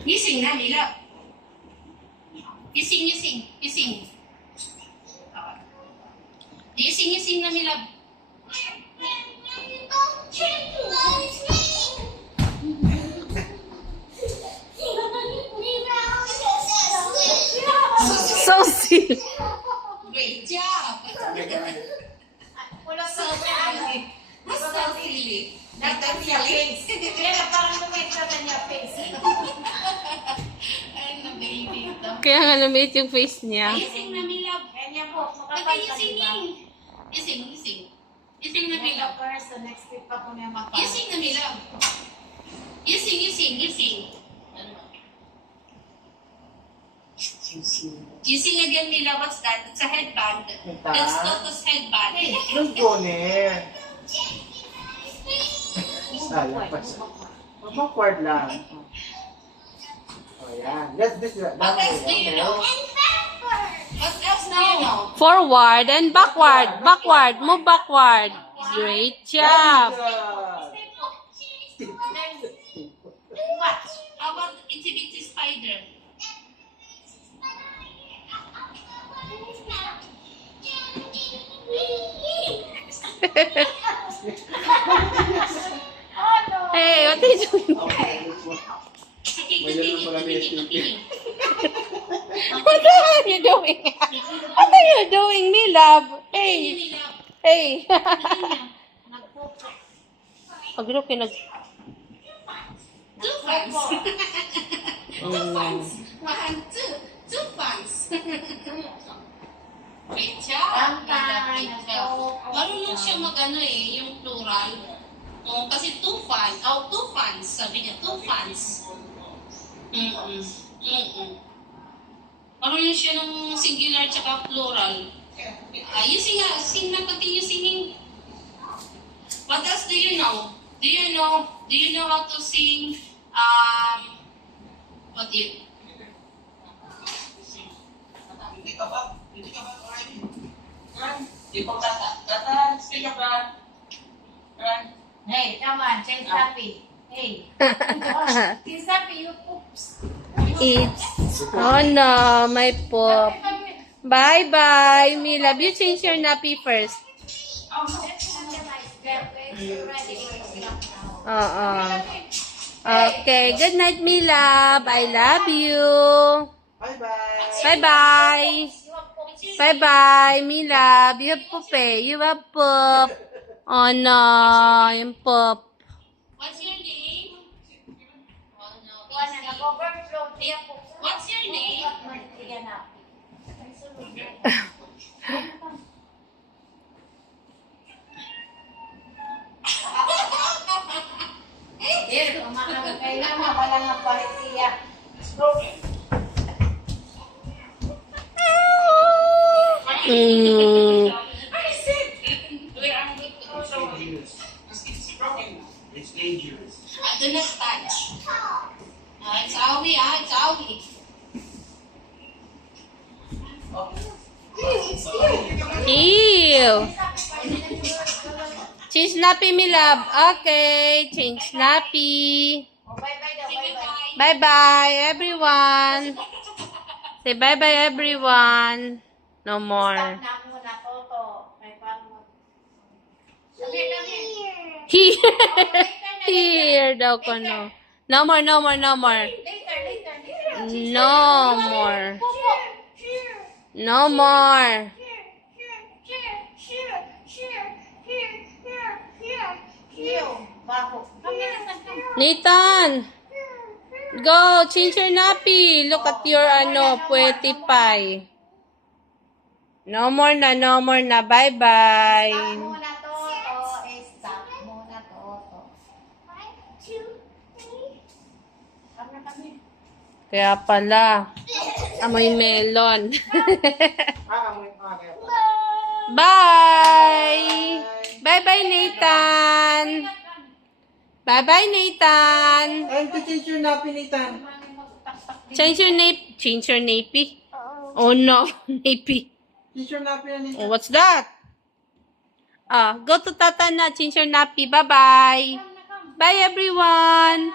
Gising na, Mila. Gising, gising, gising. Gising, gising na, Mila. So silly. Great job. So silly. So silly. That's silly. Ay, na baby ito. Kaya nga lumit yung face niya. Gising na, Mila. Gising, gising. Gising. Gising na, Mila. Gising na, Mila. Gising, gising, gising. Gising again, Mila. What's that? It's a headband. That's Toto's headband. Yung Jonet. Sayang pa siya. Backward lang. Oh, yan. That's this. What else do you know? What else do you know? Forward and backward. Backward. Move backward. Great job. What? How about Itsy Bitsy Spider? Hey, what are you doing? Sige, Mayroon pala may continue. What are you doing? What are you doing, me love? Hey, Mila. hey. Nagpo-po. Pag pinag... Two fans. Two fans. One, two. Two fans. Great job. Great job. Marunong siya mag-ano yung plural. Oh, kasi two fans. Oh, two fans. Sabi niya, two fans. Marunong siya ng singular tsaka plural. Sing na, continue singing. What else do you know? Do you know how to sing, what do you? Hindi ka ba? Di pa tata, speak up, Ran. Hey, come on, change happy. Hey. Change happy, you poops. It's... Oh no, my pop. Bye-bye, me love. You change your nappy first. Okay, good night, me love. I love you. Bye-bye. Bye-bye. Bye-bye, me love. You have poop eh. You have poop. Oh no, yung poop. What's your name? Oh no. Nag-overflow. What's your name? Here, kailangan wala nga paritiya. It's dangerous. Do not touch. It's Awi, it's Awi. Ew. Change nappy, me love. Okay, change nappy. Bye-bye daw, bye-bye. Bye-bye, everyone. Say bye-bye, everyone. No more. Stop na muna, Toto. May pang... Here. Here daw ko, no. No more, no more, no more. Later. No more. No more. Nathan, go, change your nappy. Look at your, puwete pie. No more na, no more na. Bye-bye. Stop muna, Toto. Stop muna, Toto. Stop na kami. Kaya pala, amoy melon. Amoy pa. Bye! Bye-bye, Nathan! Bye-bye, Nathan! Time to change your nappy, Nathan. Change your nappy? Oh no, nappy. Change your nappy, Nathan. Oh, what's that? Go to Tata na, change your nappy. Bye-bye. Bye, everyone.